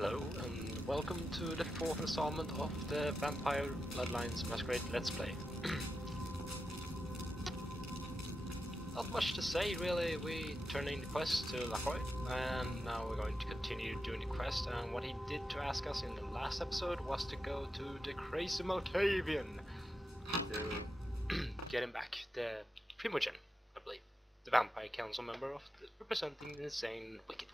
Hello and welcome to the fourth installment of the Vampire Bloodlines Masquerade Let's Play. Not much to say really, we turned in the quest to Lacroix and now we're going to continue doing the quest, and what he did to ask us in the last episode was to go to the Crazy Motavian to get him back, the Primogen, I believe, the vampire council member representing the insane wicked.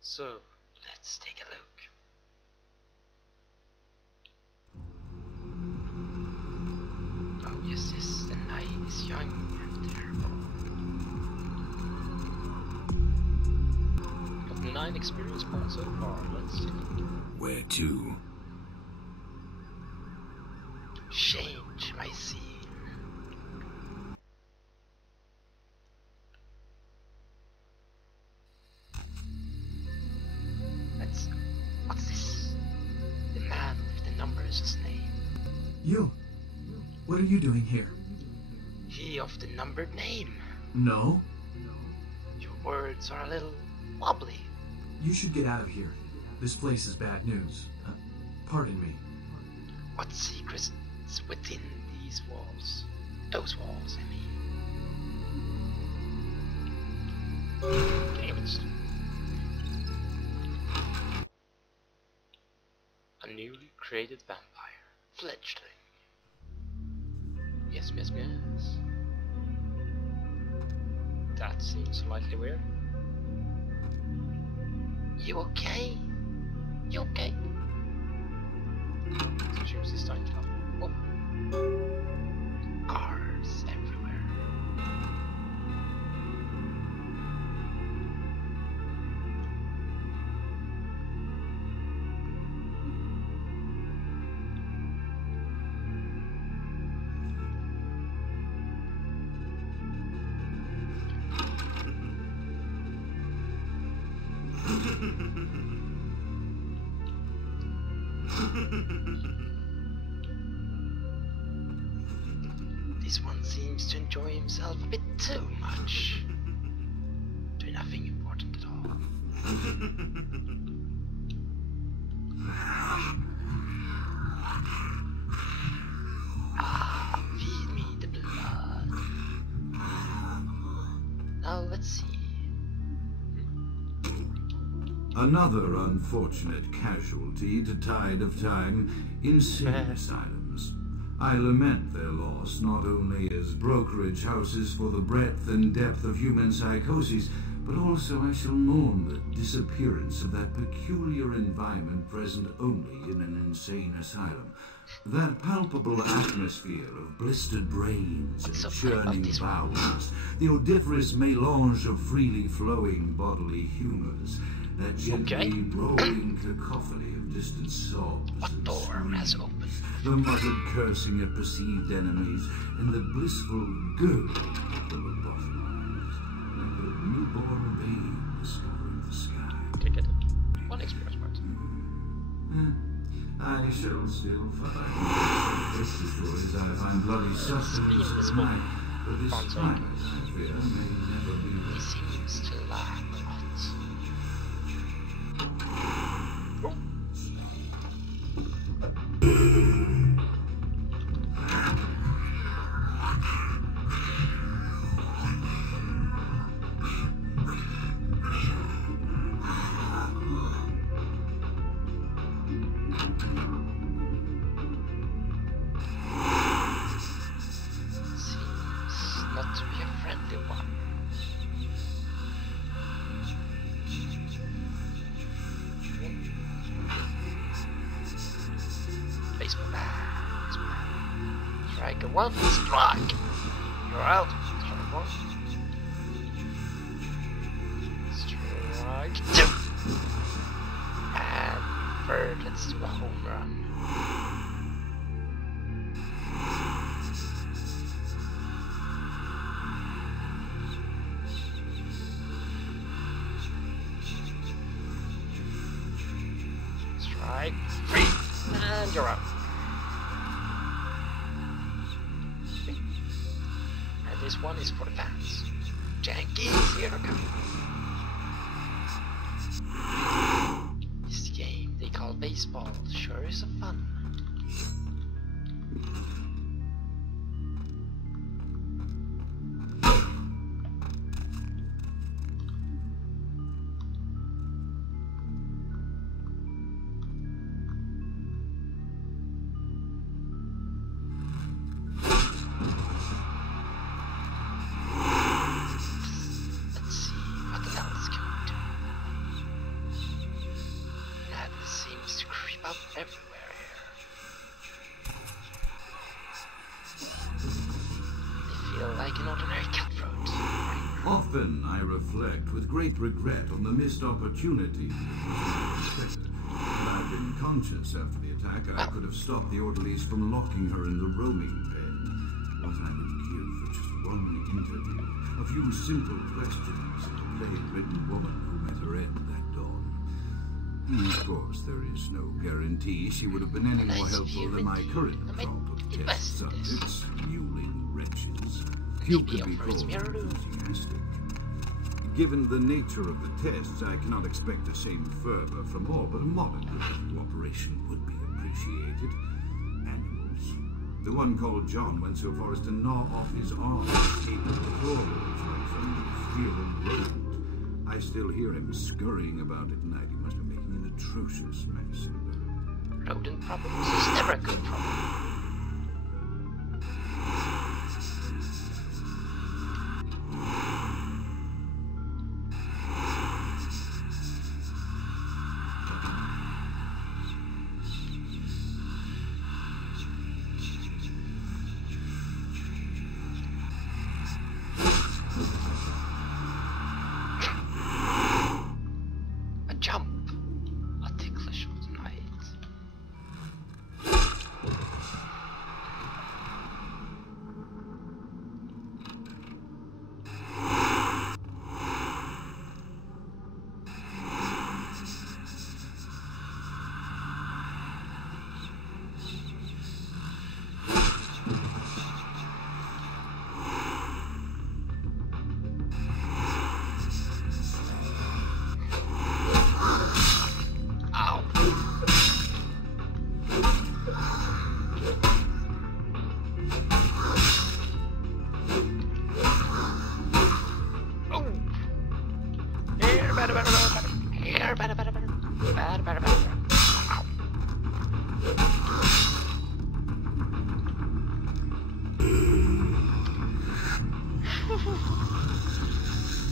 So, let's take a look. Oh yes, the night is young and terrible. Got 9 experience points so far, let's see. Where to? Change my scene. What's this? The man with the numbers is name. You? What are you doing here? He of the numbered name. No? Your words are a little wobbly. You should get out of here. This place is bad news. Pardon me. What secrets within these walls? Those walls, I mean. Damn it. A newly created vampire. Fledgling. Yes. That seems slightly weird. You okay? You okay? Let's choose this time club. Oh. Cars everywhere. This one seems to enjoy himself a bit too much. Do nothing important at all. Feed me the blood. Now let's see. Another unfortunate casualty to tide of time, insane asylums. I lament their loss not only as brokerage houses for the breadth and depth of human psychoses, but also I shall mourn the disappearance of that peculiar environment present only in an insane asylum. That palpable atmosphere of blistered brains and churning bowels, the odoriferous melange of freely flowing bodily humors, that gently rolling cacophony of distant sobs and Has opened. the muttered cursing of perceived enemies, and the blissful gurgle of the lobotomized, like a newborn babe discovering the sky. Take it. 1 experience point. I shall still fight. Just as sure as I find bloody sustenance tonight, but this time, I fear, may never be. He seems to lack a lot. Not to be a friendly one. Baseball bat. Strike 1, strike. You're out. Strike 1. Strike 2. And third, let's do a home run. Strike 3. And you're out. this one is for the fans. Yankees, here they come. This game they call baseball sure is some fun. Everywhere here. They feel like an ordinary cutthroat. Often I reflect with great regret on the missed opportunity. Had I been conscious after the attack, I could have stopped the orderlies from locking her in the roaming pen. What I would give for just one interview, a few simple questions, and a plain-written woman who met her end that dawn. Of course, there is no guarantee she would have been any more helpful than my current crop of test subjects, mewling wretches. Few could be called enthusiastic. Given the nature of the tests, I cannot expect the same fervor from all, but a modern cooperation would be appreciated. Animals. The one called John went so far as to gnaw off his arm, taking the floorboards like some feral rodent. I still hear him scurrying about at night. He must be making an atrocious mess. Rodent problems is never a good problem. Jump, a ticklish night.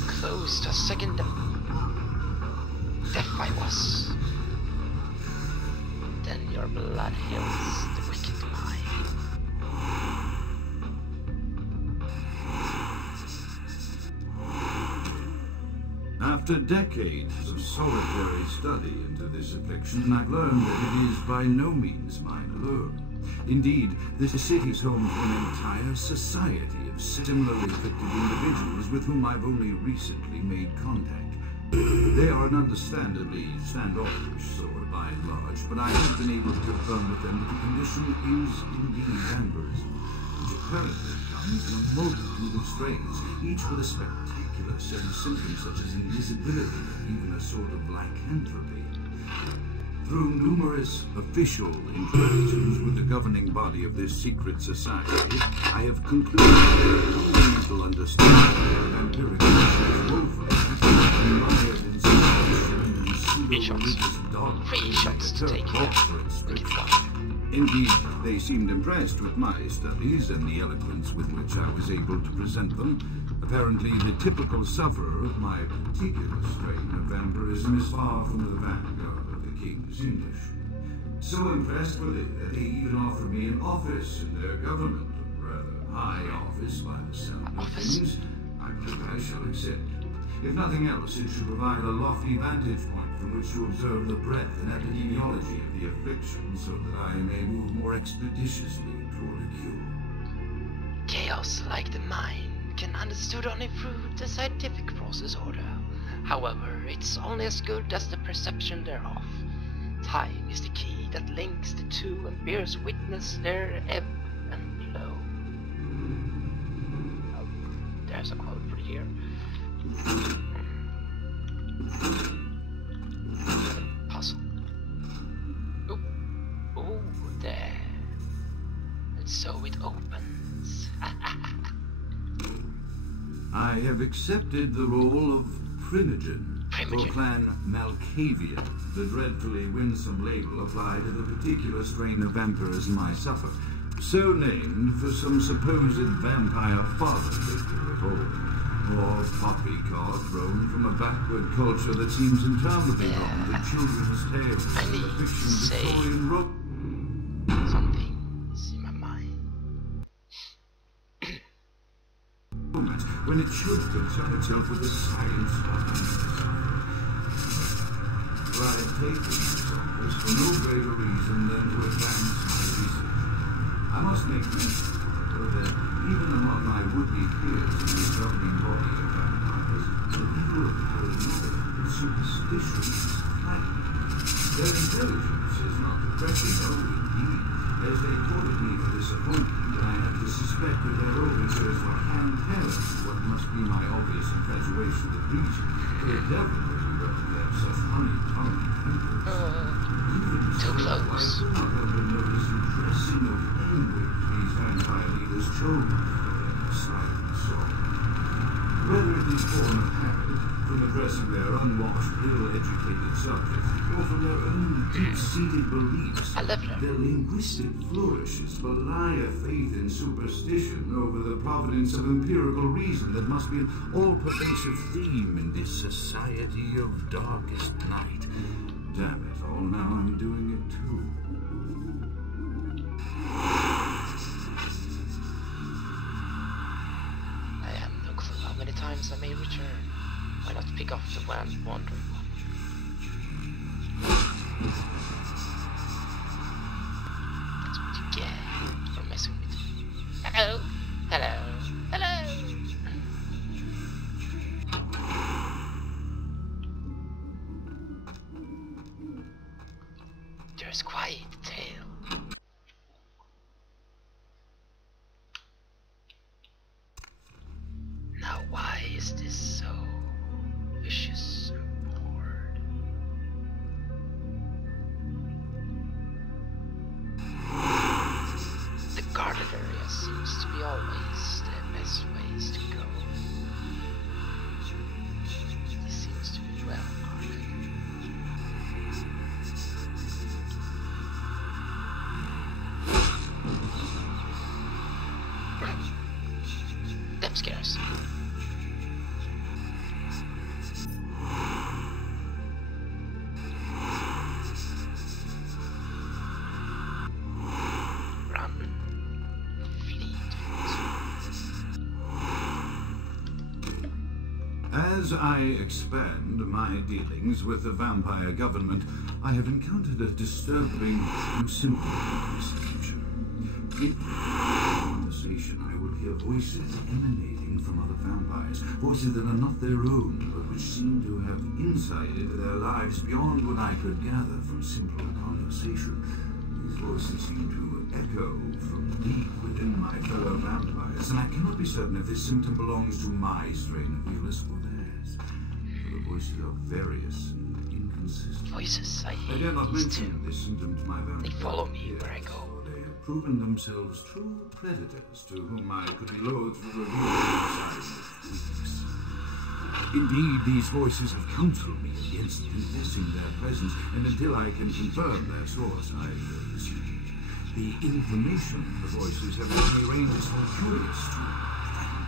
Close to a second death I was. Then your blood heals the wicked mind. After decades of solitary study into this affliction, I've learned that it is by no means mine alone. Indeed, this city is home to an entire society of similarly afflicted individuals with whom I've only recently made contact. They are understandably standoffish, sort by and large, but I have been able to confirm with them that the condition is indeed vampirism, which apparently comes in a multitude of strains, each with a spectacular set of symptoms such as invisibility or even a sort of lycanthropy. Through numerous official interactions with the governing body of this secret society, I have concluded that people understand their vampiric nature is woefully mired in pseudo-religious dogma. 3 shots to take care. Indeed, they seemed impressed with my studies and the eloquence with which I was able to present them. Apparently, the typical sufferer of my particular strain of vampirism is far from the vanguard of the King's English. So impressed with it that they even offered me an office in their government, a rather high office by the sound of things. I believe I shall accept. If nothing else, it should provide a lofty vantage point from which to observe the breadth and epidemiology of the affliction, so that I may move more expeditiously toward a cure. Chaos like the mind can understood only through the scientific process order. However, it's only as good as the perception thereof. Time is the key that links the two and bears witness their ebb and flow. there's a quote for the year. Puzzle. Ooh. Ooh, there. And so it opens. I have accepted the role of Primogen for Clan Malkavian, the dreadfully winsome label applied to the particular strain of vampirism I suffer, so named for some supposed vampire father figure of old, or poppycock grown from a backward culture that seems interminably wrong to children's tales and the fiction Victorian romance. Something's in my mind. When it should concern itself with the silent stuff. But I have taken this office for no greater reason than to advance my research. I must make mention, however, that even among my would-be peers in the governing body of vampires, the people of the with superstition is flagging. Their intelligence is not depressing, though, indeed, as they courted me for disappointment. I have to suspect that their overtures were hand-telling what must be my obvious infatuation with reason. They definitely don't have such honey-tongued tempers. Too close. I could not have been noticing dressing of any way these vampire leaders chose for their silent song. Whether it is born of habit, from addressing their unwashed, ill-educated subjects, or from their own deep-seated beliefs, their linguistic flourishes belie a faith in superstition over the providence of empirical reason that must be an all-pervasive theme in this society of darkest night. Damn it all, now I'm doing it too. I have no clue how many times I may return. Why not pick off the wandering one? That's what you get for messing with me. Hello, hello, hello. There's quite a tale. Now why is this so vicious and bored? The guarded area seems to be always the best ways to go. This seems to be well guarded. Them scares. As I expand my dealings with the vampire government, I have encountered a disturbing and simple conversation. In conversation, I will hear voices emanating from other vampires, voices that are not their own, but which seem to have insight into their lives beyond what I could gather from simple conversation. These voices seem to echo from deep within my fellow vampires, and I cannot be certain if this symptom belongs to my strain of illness or theirs. For the voices are various and inconsistent. Voices I dare not used mention to. this symptom to my vampire They follow me peers, where I go. for they have proven themselves true predators to whom I could be loath to reveal the side of weakness. Indeed, these voices have counseled me against confessing their presence, and until I can confirm their source, I will see. The information the voices have given me ranges from curious to frightening.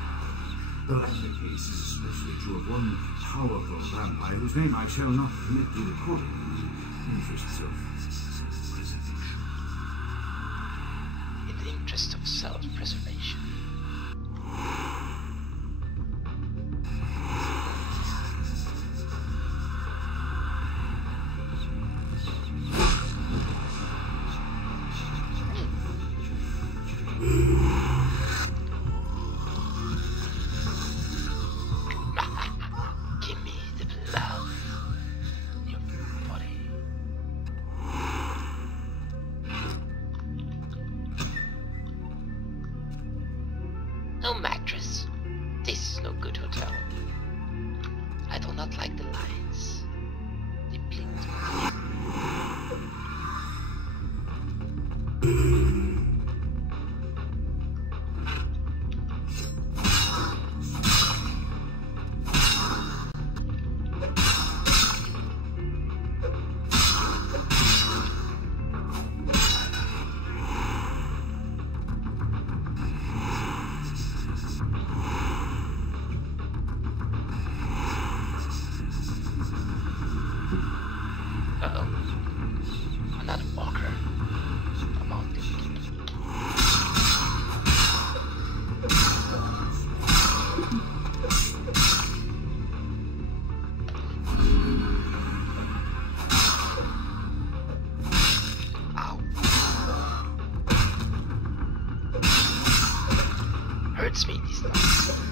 The latter case is especially true of one powerful vampire whose name I shall not permit to record in the interests of self-preservation. In the interest of self-preservation. Give me the blood in your body. No mattress. This is no Another walker. A mountain. Ow. Hurts me these nuts.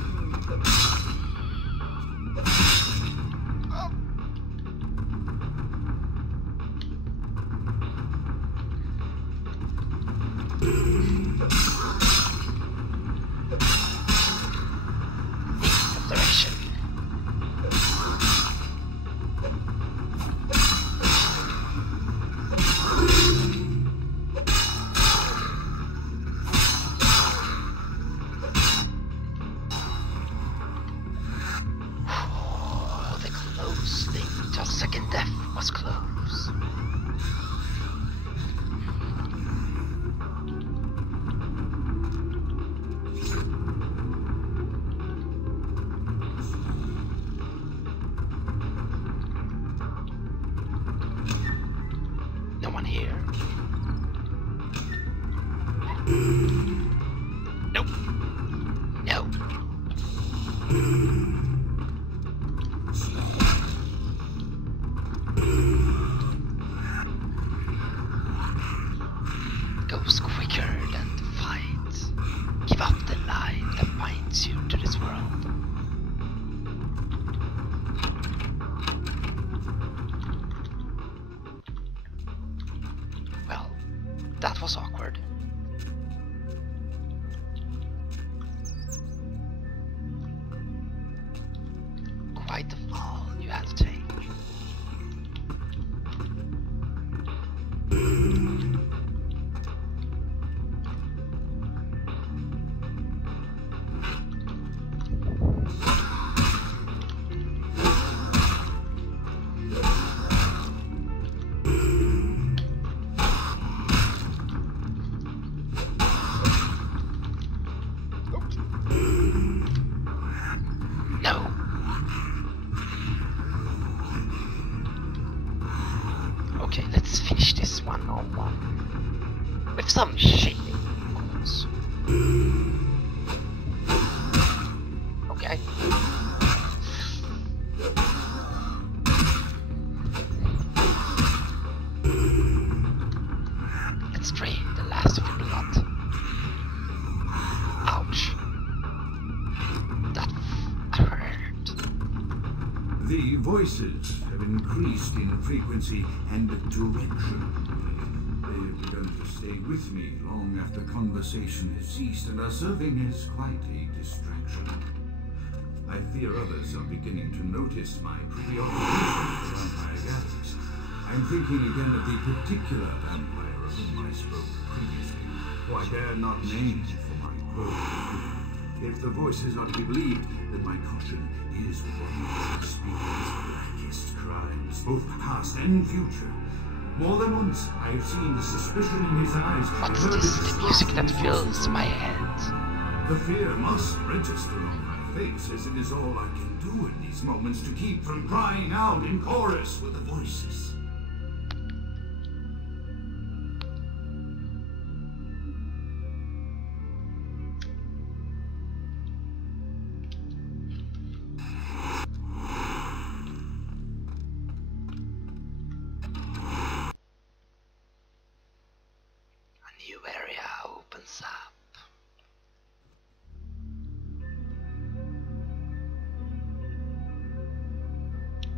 Second death was close. No one here. Nope. No. Goes quicker than the fight. Give up the lie that binds you to this world. Well, that was awkward. Quite the fall you had to take. No. Okay, let's finish this one-on-one. With some shit, of course. Okay. Let's drain the last of your blood. Ouch. That hurt. The voices have increased in frequency and direction. They've begun to stay with me long after conversation has ceased and are serving as quite a distraction. I fear others are beginning to notice my preoccupation with vampire gases. I'm thinking again of the particular vampire of whom I spoke previously, who I dare not name for my quote. If the voices are to be believed, then my caution is one of Shakespeare's blackest crimes, both past and future. More than once, I have seen the suspicion in his eyes. What's this? The music that fills my head. The fear must register on my face, as it is all I can do in these moments to keep from crying out in chorus with the voices. New area opens up.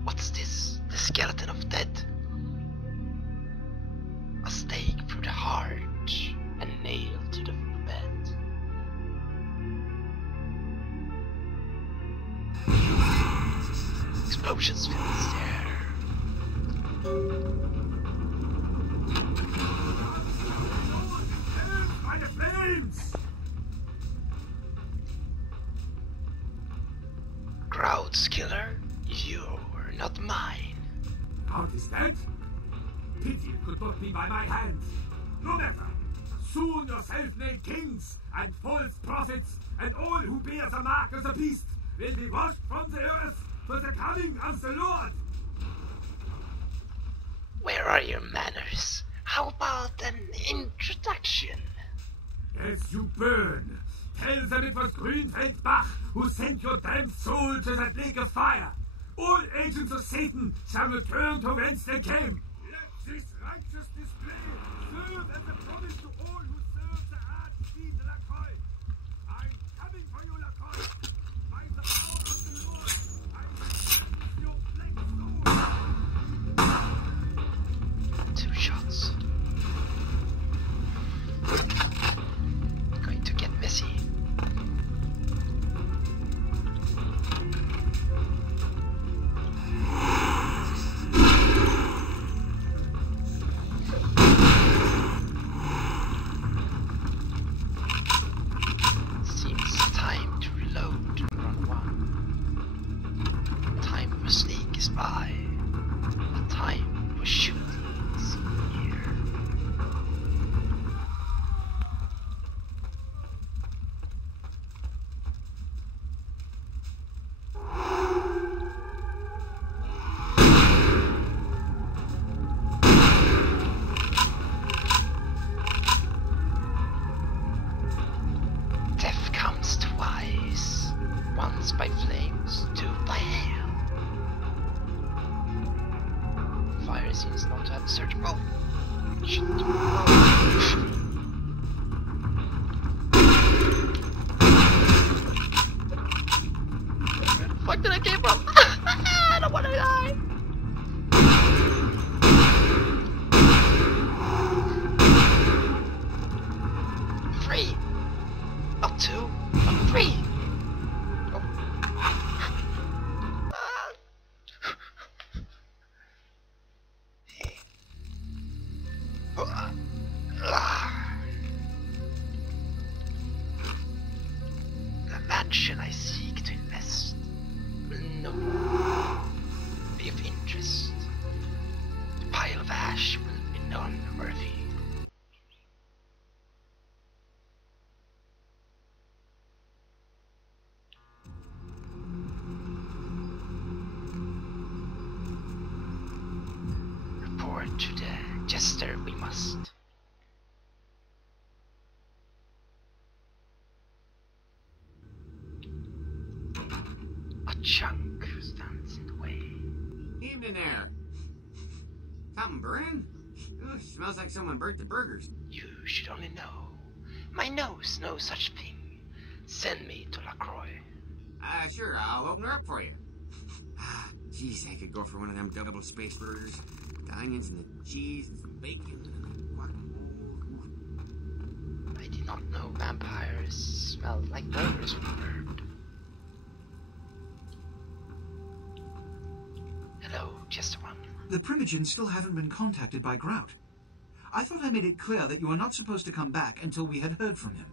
What's this? The skeleton of dead? A stake through the heart and nail to the bed. Explosions fill the air. Grout's killer, you're not mine. Grout is dead? Pity it could not be by my hands. No matter. Soon your self-made kings and false prophets and all who bear the mark of the beast will be washed from the earth for the coming of the Lord. Where are your manners? How about an introduction? As you burn, tell them it was Grünfeld Bach who sent your damned soul to that lake of fire. All agents of Satan shall return to whence they came. Let this righteous display serve as a promise to all who serve the Archfiend Lacroix. I'm coming for you, Lacroix. By the power of the Lord, I will cleanse your black soul. 2 shots. Going to get messy. Seems time to reload run 1. Time for sneak is by. The time for shooting is here. Death comes twice, once by flames, 2 by hail. Fire seems not to have a search. Oh! Shit. Where the fuck did I came from? I don't wanna die! Free! Not 2, not 3! Oh. The mansion I seek to invest will no longer be of interest. The pile of ash will be none worthy. Report to the jester we must. A chunk stands in the way. Evening there. Something burning? Ugh, smells like someone burnt the burgers. You should only know. My nose knows such thing. Send me to Lacroix. Sure, I'll open her up for you. Jeez, I could go for one of them double space burgers. With the onions and the cheese and some bacon and the guacamole. I did not know vampires smelled like burgers when burned. Hello, just one. The Primogens still haven't been contacted by Grout. I thought I made it clear that you were not supposed to come back until we had heard from him.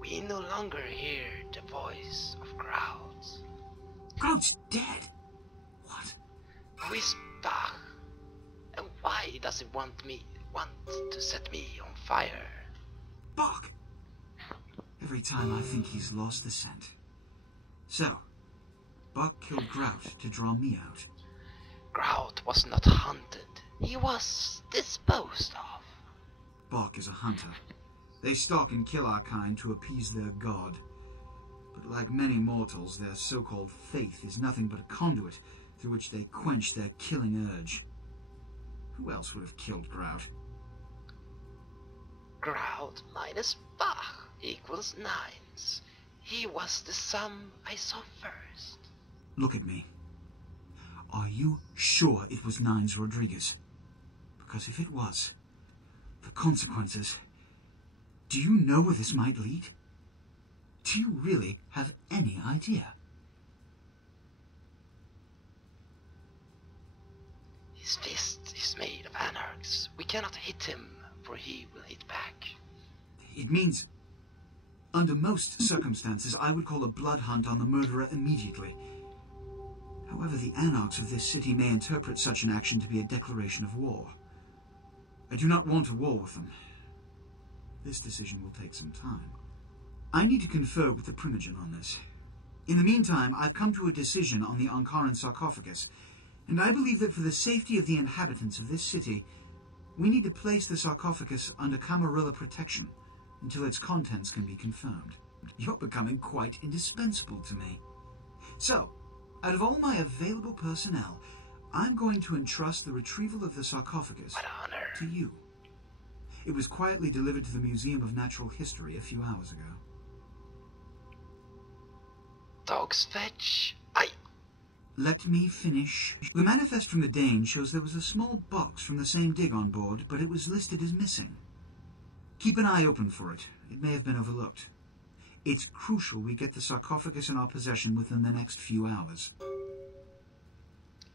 We no longer hear the voice of Grout. Grout's dead? What? Who is Bach? And why does he want to set me on fire? Bach! Every time I think he's lost the scent. So, Bach killed Grout to draw me out. Grout was not hunted. He was disposed of. Bach is a hunter. They stalk and kill our kind to appease their god. But like many mortals, their so-called faith is nothing but a conduit through which they quench their killing urge. Who else would have killed Grout? Grout minus Bach equals 9s. He was the sum I saw first. Look at me. Are you sure it was Nines Rodriguez? Because if it was, the consequences... Do you know where this might lead? Do you really have any idea? His fist is made of anarchs. We cannot hit him, for he will hit back. It means... Under most circumstances, I would call a blood hunt on the murderer immediately. However, the anarchs of this city may interpret such an action to be a declaration of war. I do not want a war with them. This decision will take some time. I need to confer with the Primogen on this. In the meantime, I've come to a decision on the Ankaran sarcophagus, and I believe that for the safety of the inhabitants of this city, we need to place the sarcophagus under Camarilla protection until its contents can be confirmed. You're becoming quite indispensable to me. So, out of all my available personnel, I'm going to entrust the retrieval of the sarcophagus to you. It was quietly delivered to the Museum of Natural History a few hours ago. Dog's fetch. Let me finish. The manifest from the Dane shows there was a small box from the same dig on board, but it was listed as missing. Keep an eye open for it. It may have been overlooked. It's crucial we get the sarcophagus in our possession within the next few hours.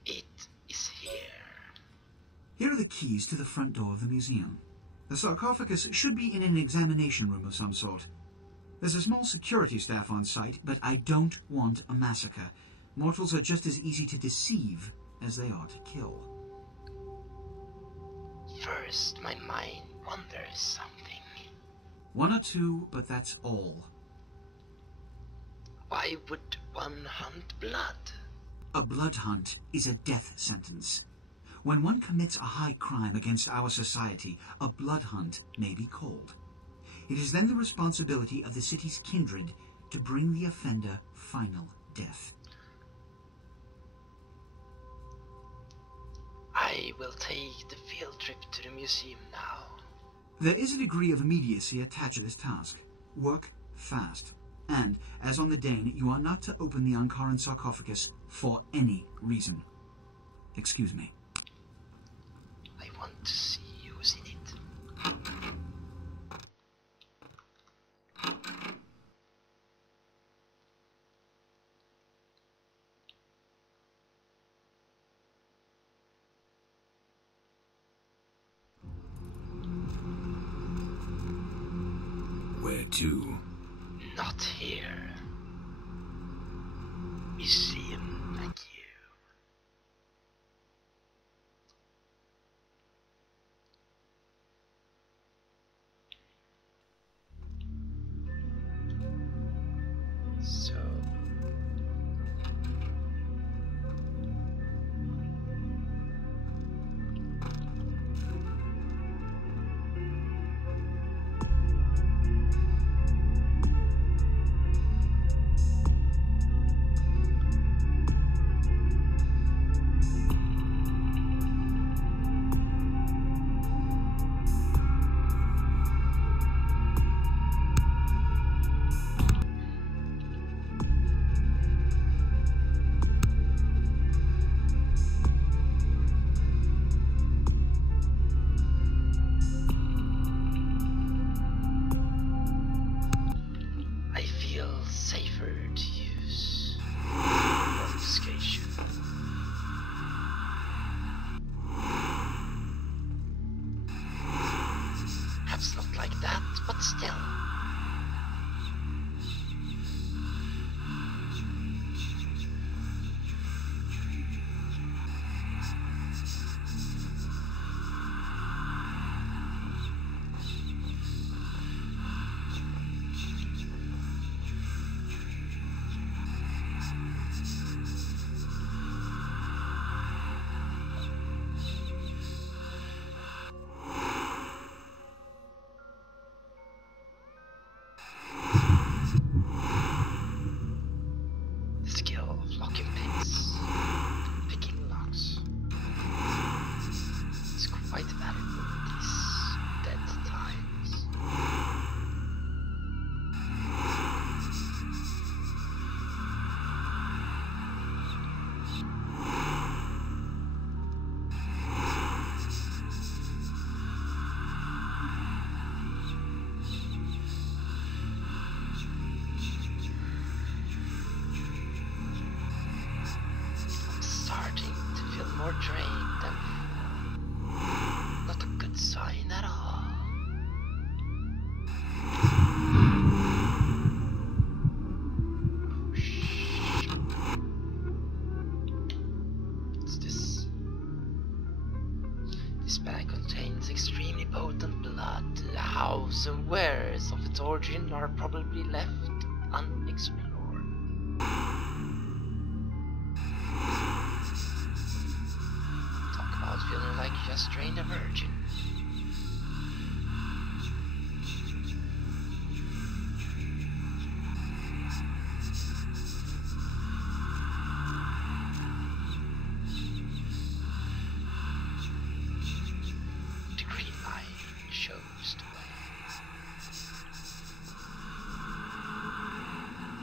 It is here. Here are the keys to the front door of the museum. The sarcophagus should be in an examination room of some sort. There's a small security staff on site, but I don't want a massacre. Mortals are just as easy to deceive as they are to kill. First, my mind wonders something. One or two, but that's all. Why would one hunt blood? A blood hunt is a death sentence. When one commits a high crime against our society, a blood hunt may be called. It is then the responsibility of the city's kindred to bring the offender final death. I will take the field trip to the museum now. There is a degree of immediacy attached to this task. Work fast. And, as on the Dane, you are not to open the Ankaran sarcophagus for any reason. Excuse me. I want to see who's in it. Where to? Not here. Museum, thank you. So... layers of its origin are probably left unexplored. Talk about feeling like you just drained a virgin. The green light shows the way.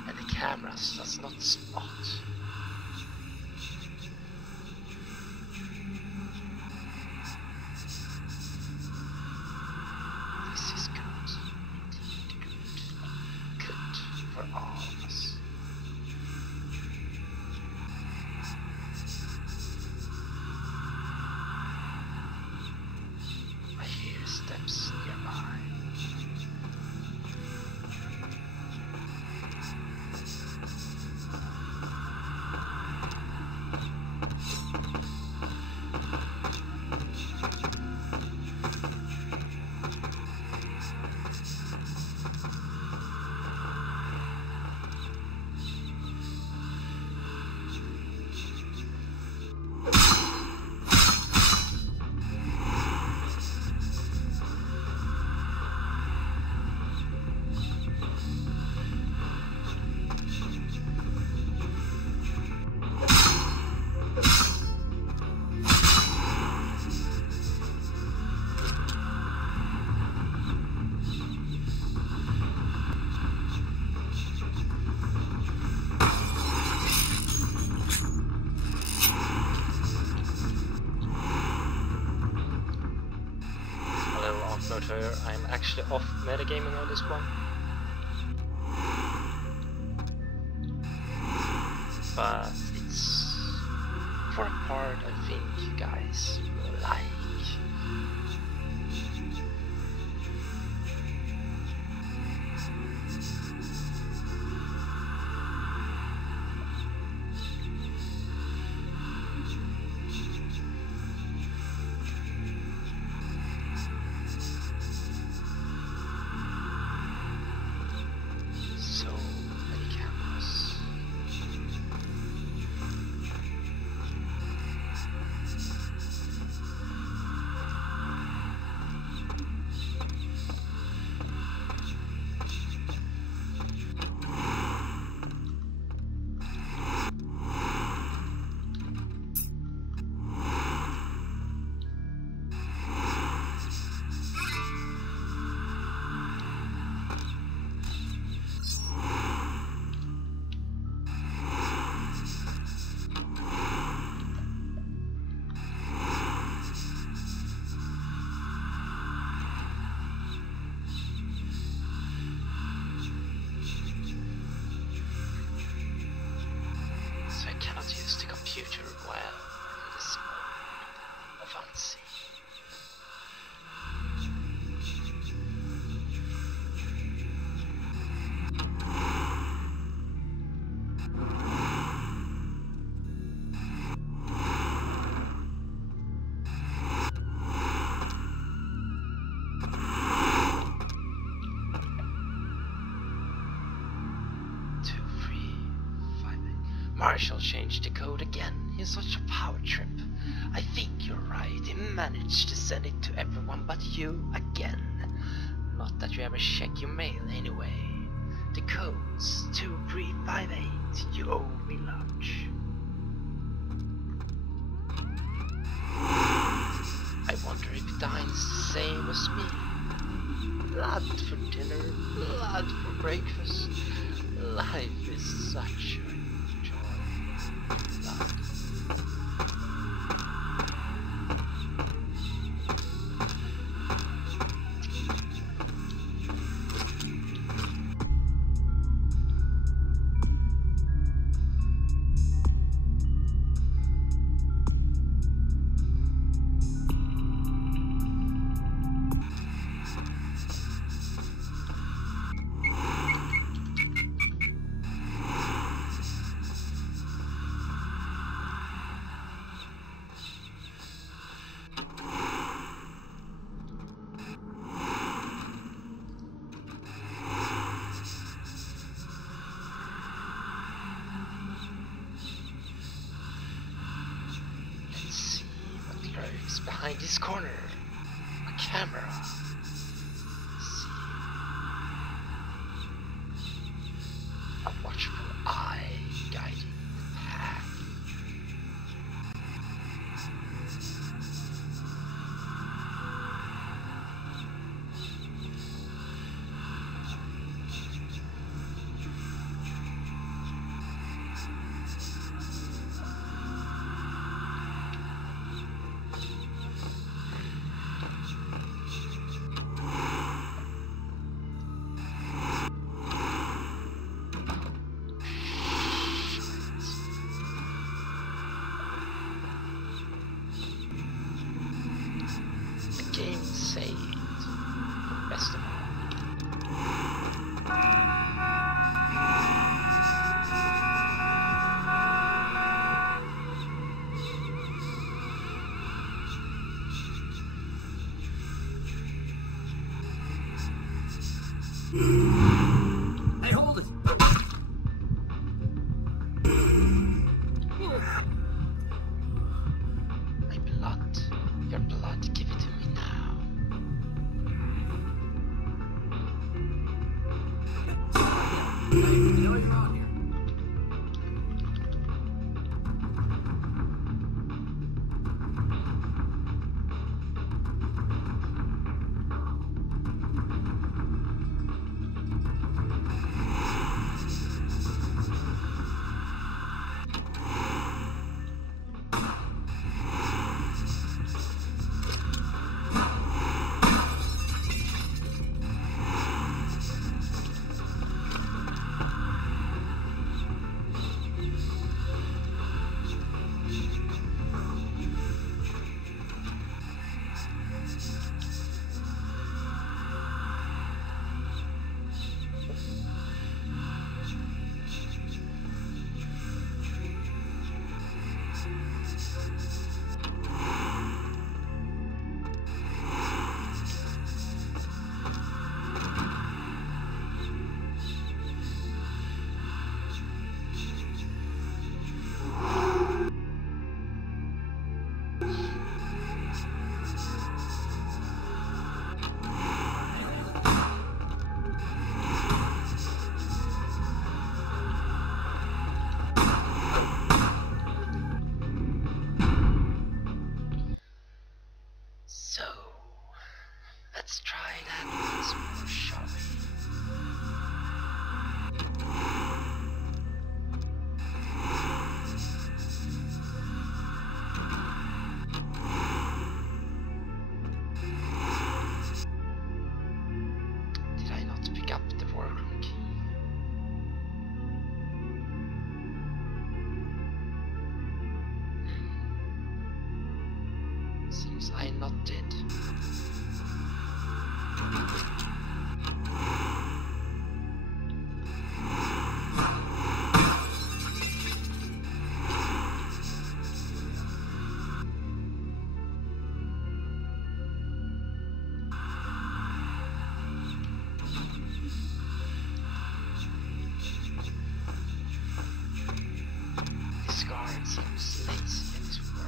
And the cameras does not spot. This is good. Indeed good. Good for all of us. I hear steps nearby. I'm actually off metagaming on this one, but it's for a part I think you guys will like. Marshall changed the code again. He's such a power trip. I think you're right. He managed to send it to everyone but you again. Not that you ever check your mail anyway. The code's 2358. You owe me lunch. I wonder if Dine's the same as me. Blood for dinner, blood for breakfast. Life is such a blood. corner, a camera. A watchful eye guiding the path. Game saved. Best of all. Hey, hold it! My blood. Your blood, give it to me now. You know you're on here. So, let's try that once more, shall we? Did I not pick up the workroom key? Seems I not did. This guard seems lazy in his work.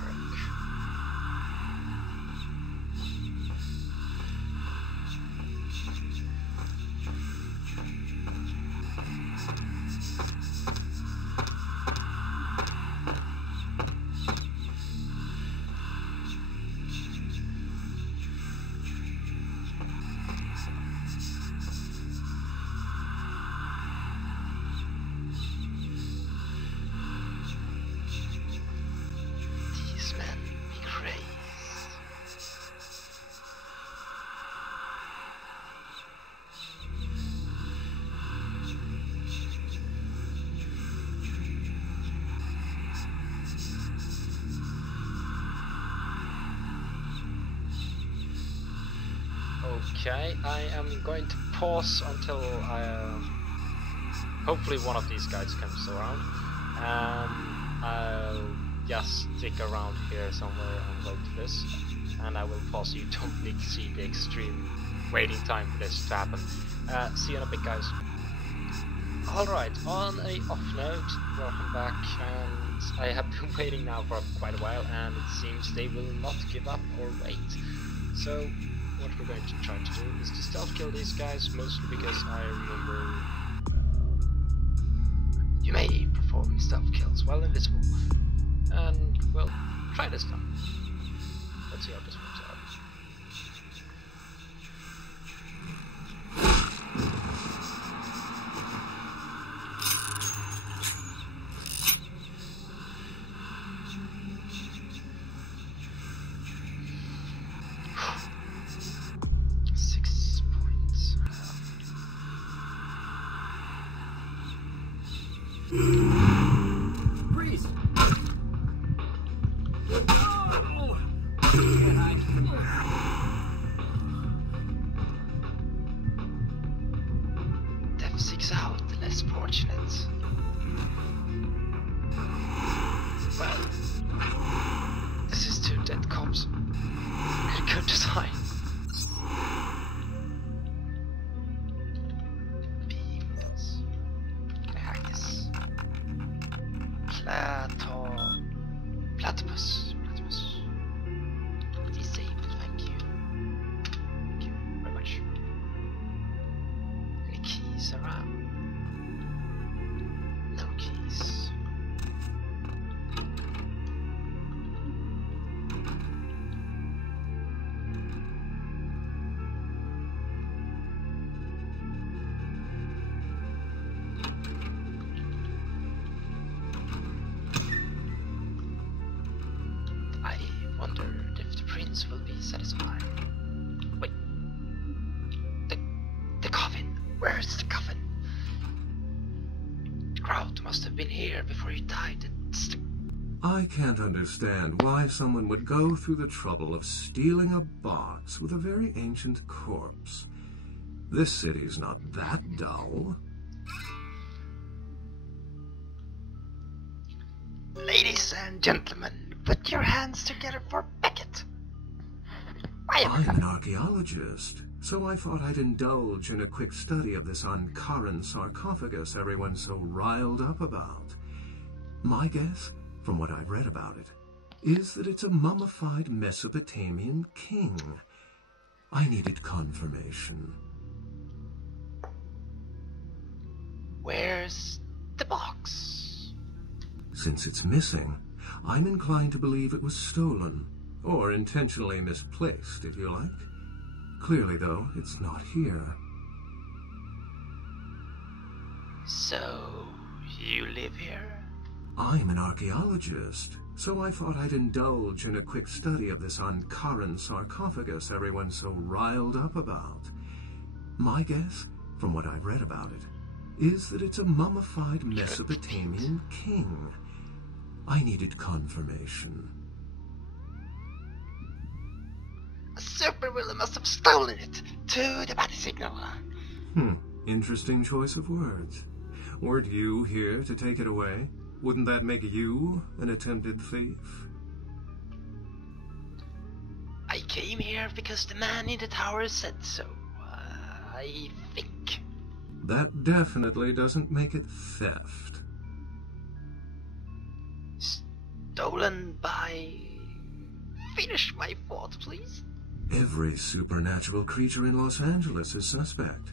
These men be crazed. Okay, I am going to pause until hopefully one of these guys comes around. I'll just stick around here somewhere and wait for this, and I will pause. You don't need to see the extreme waiting time for this to happen. See you in a bit, guys. Alright, on a off note, welcome back, and unfortunate. I have been waiting now for quite a while, and it seems they will not give up or wait. So what we're going to try to do is to stealth kill these guys, mostly because I remember you may perform stealth kills while invisible. And we'll try this time. Let's see how this works out. Priest! Death seeks out the less fortunate. Well, this is two dead cops. Really good design. Beams. Can I hack this? Platypus. Disabled, thank you. Thank you very much. Any keys around? No keys. I wondered if the prince will be satisfied. Wait. The coffin. Where's the coffin? Kraut must have been here before he died. I can't understand why someone would go through the trouble of stealing a box with a very ancient corpse. This city's not that dull. Ladies and gentlemen, put your hands together for Beckett. I'm an archaeologist, so I thought I'd indulge in a quick study of this Ankaran sarcophagus everyone's so riled up about. My guess, from what I've read about it, is that it's a mummified Mesopotamian king. I needed confirmation. Where's the box? Since it's missing, I'm inclined to believe it was stolen, or intentionally misplaced, if you like. Clearly, though, it's not here. So, you live here? I'm an archaeologist, so I thought I'd indulge in a quick study of this Ankaran sarcophagus everyone's so riled up about. My guess, from what I've read about it, is that it's a mummified Mesopotamian king. I needed confirmation. A supervillain must have stolen it to the body signal. Interesting choice of words. Weren't you here to take it away? Wouldn't that make you an attempted thief? I came here because the man in the tower said so. I think. That definitely doesn't make it theft. Stolen by... Finish my thought, please. Every supernatural creature in Los Angeles is suspect,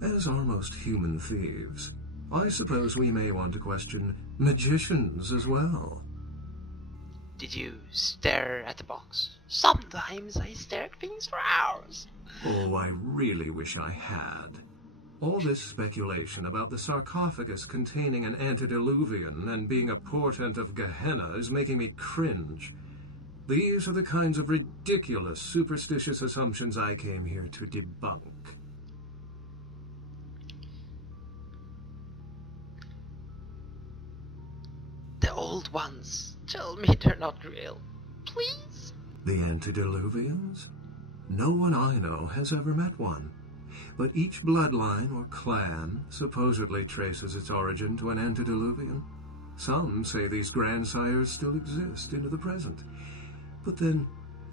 as are most human thieves. I suppose we may want to question magicians as well. Did you stare at the box? Sometimes I stare at things for hours. Oh, I really wish I had. All this speculation about the sarcophagus containing an antediluvian and being a portent of Gehenna is making me cringe. These are the kinds of ridiculous, superstitious assumptions I came here to debunk. The old ones tell me they're not real. Please? The antediluvians? No one I know has ever met one. But each bloodline or clan supposedly traces its origin to an antediluvian. Some say these grandsires still exist into the present. But then,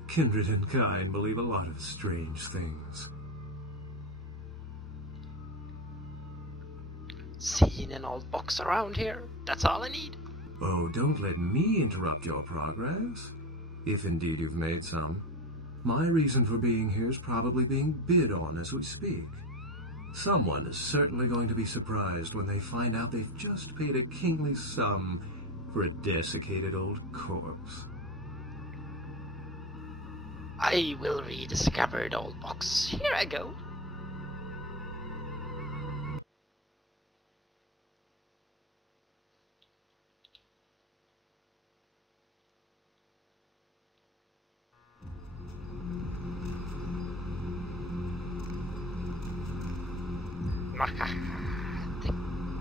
kindred and kind believe a lot of strange things. Seen an old box around here. That's all I need. Oh, don't let me interrupt your progress, if indeed you've made some. My reason for being here is probably being bid on as we speak. Someone is certainly going to be surprised when they find out they've just paid a kingly sum for a desiccated old corpse. I will rediscover the old box. Here I go.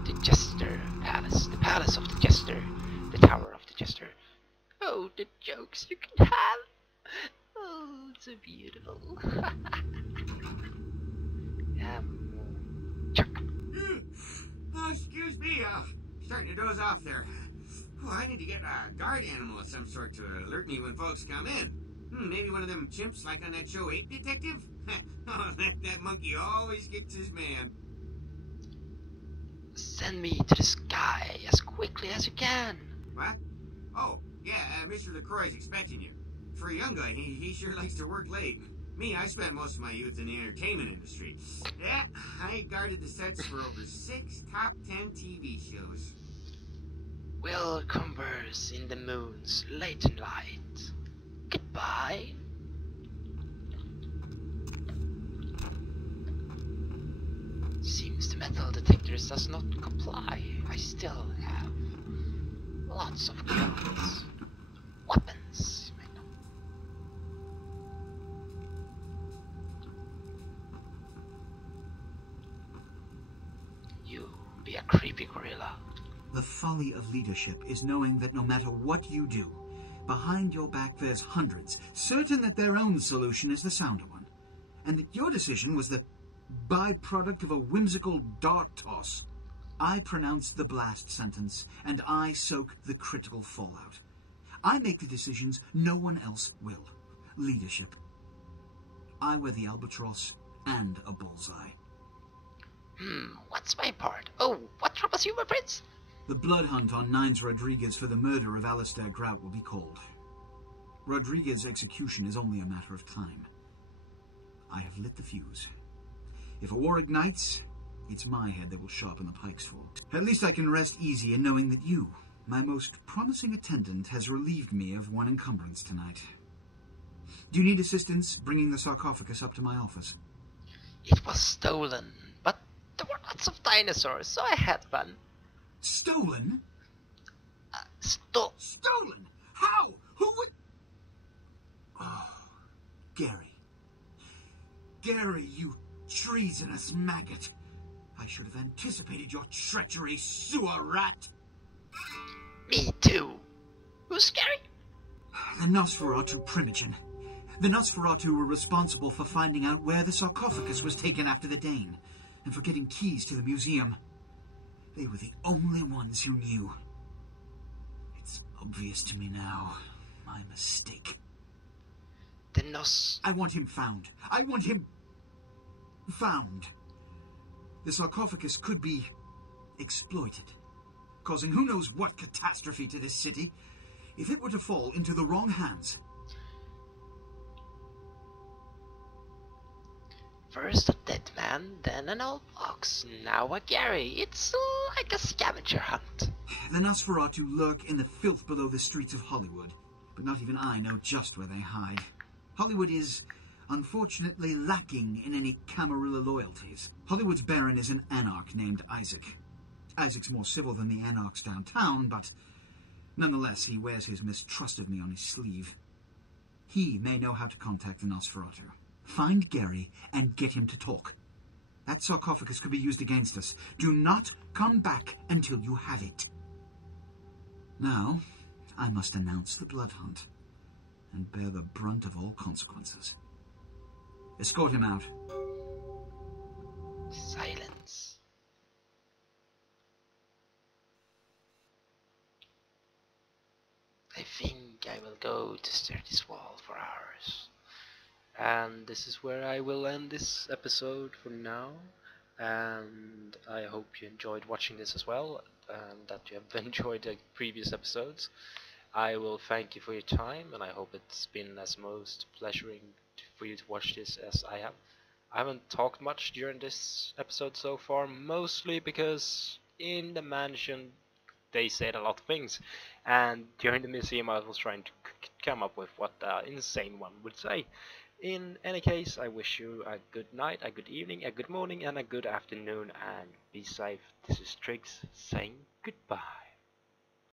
The Jester Palace. The Palace of the Jester. The Tower of the Jester. Oh, the jokes you can have. Oh, it's so beautiful. Chuck. Oh, excuse me, starting to doze off there. Oh, I need to get a guard animal of some sort to alert me when folks come in. Maybe one of them chimps like on that show 8 Detective? Oh, that monkey always gets his man. Send me to the sky as quickly as you can. What? Oh, yeah, Mr. LaCroix's expecting you. For a young guy, he sure likes to work late. Me, I spent most of my youth in the entertainment industry. Yeah, I guarded the sets for over 6 top 10 TV shows. We'll converse in the moon's late light. Goodbye. Seems the metal detectors does not comply. I still have lots of guns. Weapons. You be a creepy gorilla. The folly of leadership is knowing that no matter what you do, behind your back there's hundreds, certain that their own solution is the sounder one, and that your decision was the byproduct of a whimsical dart toss. I pronounce the blast sentence, and I soak the critical fallout. I make the decisions no one else will. Leadership. I wear the albatross and a bullseye. What's my part? Oh, what troubles you, my prince? The blood hunt on Nines Rodriguez for the murder of Alistair Grout will be called. Rodriguez's execution is only a matter of time. I have lit the fuse. If a war ignites, it's my head that will sharpen the pikes for. At least I can rest easy in knowing that you, my most promising attendant, has relieved me of one encumbrance tonight. Do you need assistance bringing the sarcophagus up to my office? It was stolen, but there were lots of dinosaurs, so I had fun. Stolen? Stolen? How? Who would... Oh, Gary. Gary, you treasonous maggot. I should have anticipated your treachery, sewer rat. Me too. Who's Gary? The Nosferatu Primogen. The Nosferatu were responsible for finding out where the sarcophagus was taken after the Dane, and for getting keys to the museum. They were the only ones who knew. It's obvious to me now. My mistake. The Nos... I want him found. I want him... found. The sarcophagus could be exploited, causing who knows what catastrophe to this city. If it were to fall into the wrong hands... First a dead man, then an old box, now a Gary. It's like a scavenger hunt. The Nosferatu lurk in the filth below the streets of Hollywood, but not even I know just where they hide. Hollywood is, unfortunately, lacking in any Camarilla loyalties. Hollywood's baron is an anarch named Isaac. Isaac's more civil than the anarchs downtown, but nonetheless he wears his mistrust of me on his sleeve. He may know how to contact the Nosferatu. Find Gary and get him to talk. That sarcophagus could be used against us. Do not come back until you have it. Now, I must announce the blood hunt and bear the brunt of all consequences. Escort him out. Silence. I think I will go to stare at this wall for hours. And this is where I will end this episode for now. And I hope you enjoyed watching this as well, and that you have enjoyed the previous episodes. I will thank you for your time, and I hope it's been as most pleasuring for you to watch this as I have. I haven't talked much during this episode so far, mostly because in the mansion they said a lot of things, and during the museum I was trying to come up with what the insane one would say. In any case, I wish you a good night, a good evening, a good morning, and a good afternoon, and be safe. This is Triggs saying goodbye.